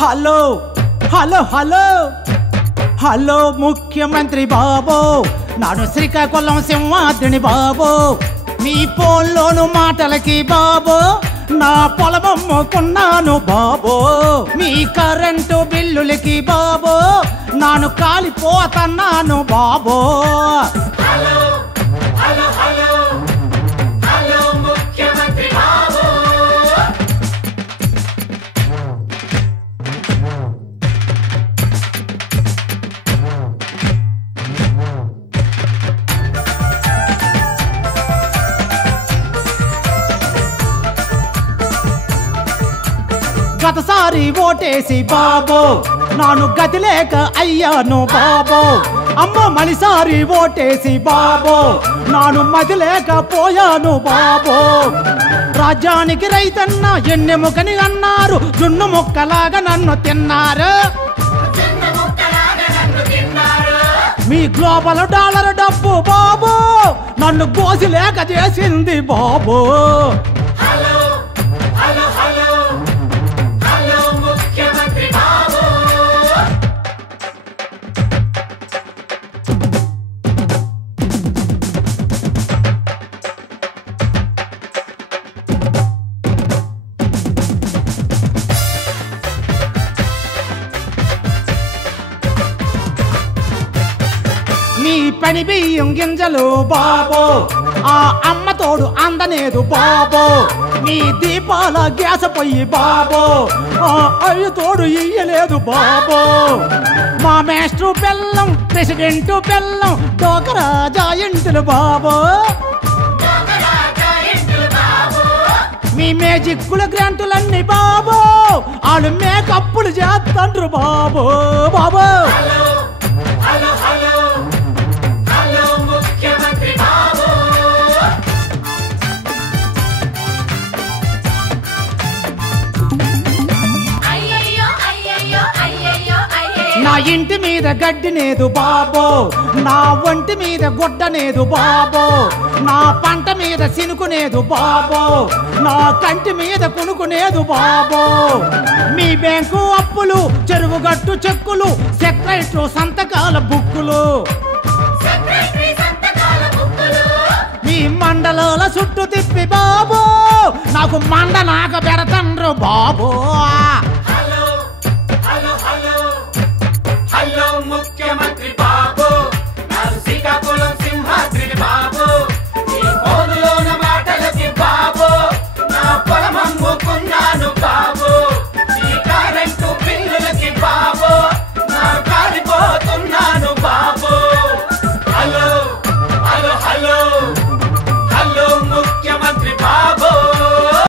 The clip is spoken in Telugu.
హలో హలో హలో హలో ముఖ్యమంత్రి బాబు, నాడు శ్రీకాకుళం సింహాద్రిని బాబు. మీ ఫోన్లోను మాటలకి బాబు నా పొలమమ్ముకున్నాను బాబు. మీ కరెంటు బిల్లులకి బాబు నాను కాలిపోతున్నాను బాబు. గతసారి ఓటేసి బాబు నాను గతి లేక అయ్యాను బాబు. అమ్మ మలిసారి ఓటేసి బాబు నాను మది లేకపోయాను బాబు. రాజ్యానికి రైతన్న ఎన్నెముకని అన్నారు, జున్ను ముక్కలాగా నన్ను తిన్నారు. మీ గ్లోబల్ డాలర్ డబ్బు బాబు నన్ను గోసి లేక చేసింది బాబు. మీ పని బియ్యం గింజలు బాబు ఆ అమ్మ తోడు అందనేదు బాబు. మీ దీపాల గ్యాస పొయ్యి బాబు ఆ అయ్య తోడు ఇయ్యలేదు బాబు. మా మాస్టరు బెల్లం, ప్రెసిడెంట్ బెల్లం, డోకరా జాయింట్లు బాబు. మీ మేజిక్కుల గ్రాంటులన్నీ బాబు వాళ్ళు మేకప్పులు చేస్తుండ్రు బాబు బాబు. నా ఇంటి మీద గడ్డినేదు బాబు, నా ఒంటి మీద గుడ్డనేదు బాబు, నా పంట మీద సినుకునేదు బాబు, నా కంటి మీద కునుకునేదు బాబు. మీ బ్యాంకు అప్పులు, చెరువుగట్టు చెక్కులు, సెక్రటరీ సంతకాల బుక్కులు, మీ మండలాల చుట్టూ తిప్పి బాబు నాకు మండ నాక పెడతండ్రు బాబు.